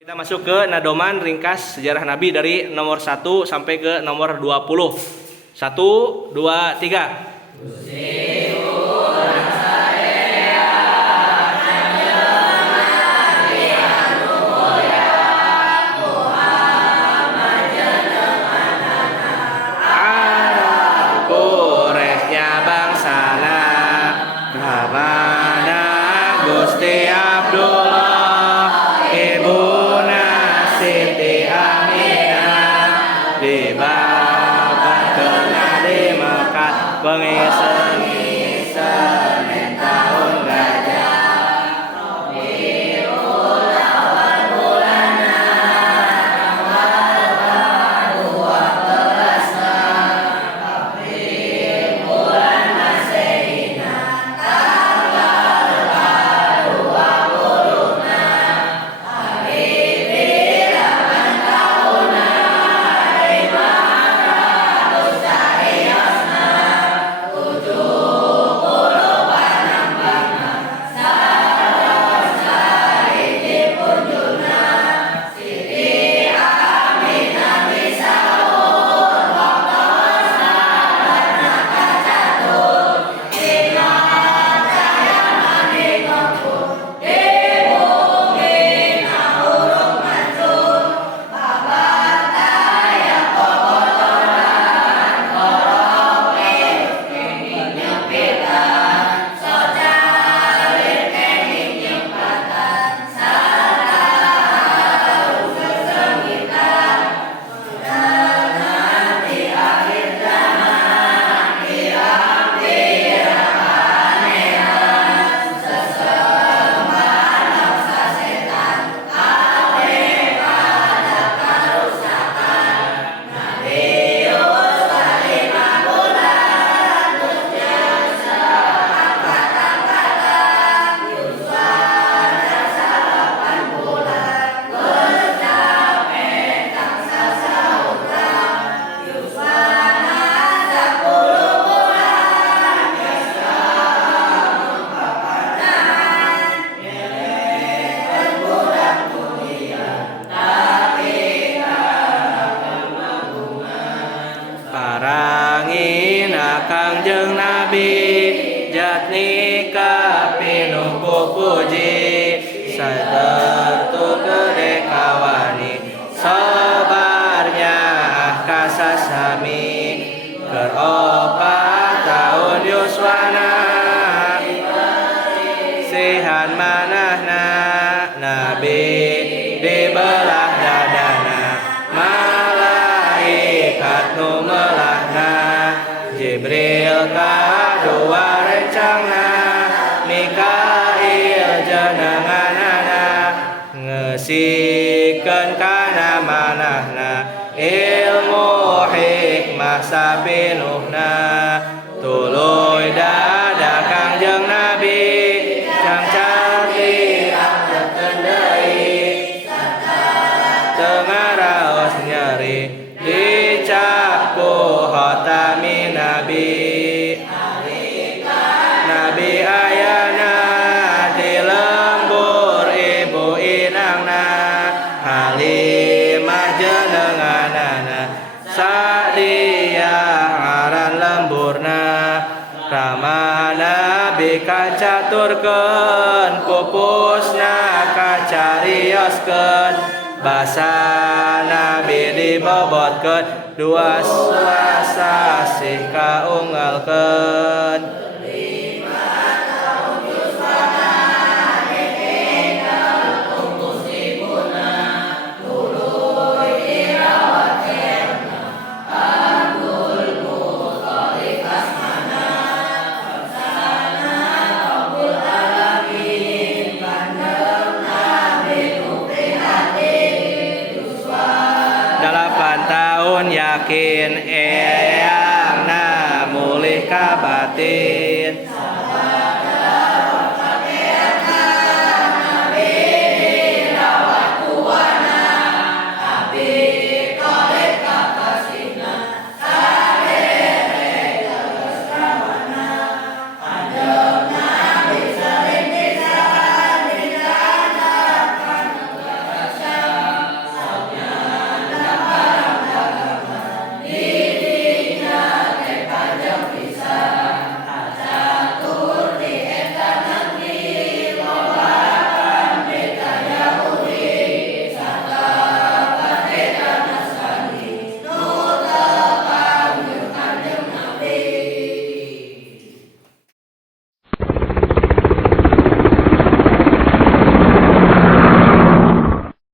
Kita masuk ke nadoman ringkas sejarah Nabi dari nomor 1 sampai ke nomor 20. 1, 2, 3. Gusti Abdullah Ibuna Siti Aminah dibabatkeun di Mekah bengi Senin tahun gajah Rabiul Awal bulanna tanggal 12 April bulan Masehina Kangjeng Nabi jatnika pinuku puji sadertu gede kawani sabarnya kasasami keropat tahun yuswana sihan manahna Nabi dibelah dadana malaikat nu melahna Jibril kadua rencangna Mikail jenenganana ngesikeun kana manahna ilmu hikmah sapinuhna tuluy dada Kangjeng Nabi cangcari angkeun deui tengah raos nyeri dicapku hotami Nabi ayana di lembur ibu inangna Halimah jenenganana sadia ngaran lemburna Rama Nabi kacaturkeun pupusna kacarioskeun basa Nabi dibobotkeun dua suasa sih kaunggalkeun yakin eyangna mulih kabar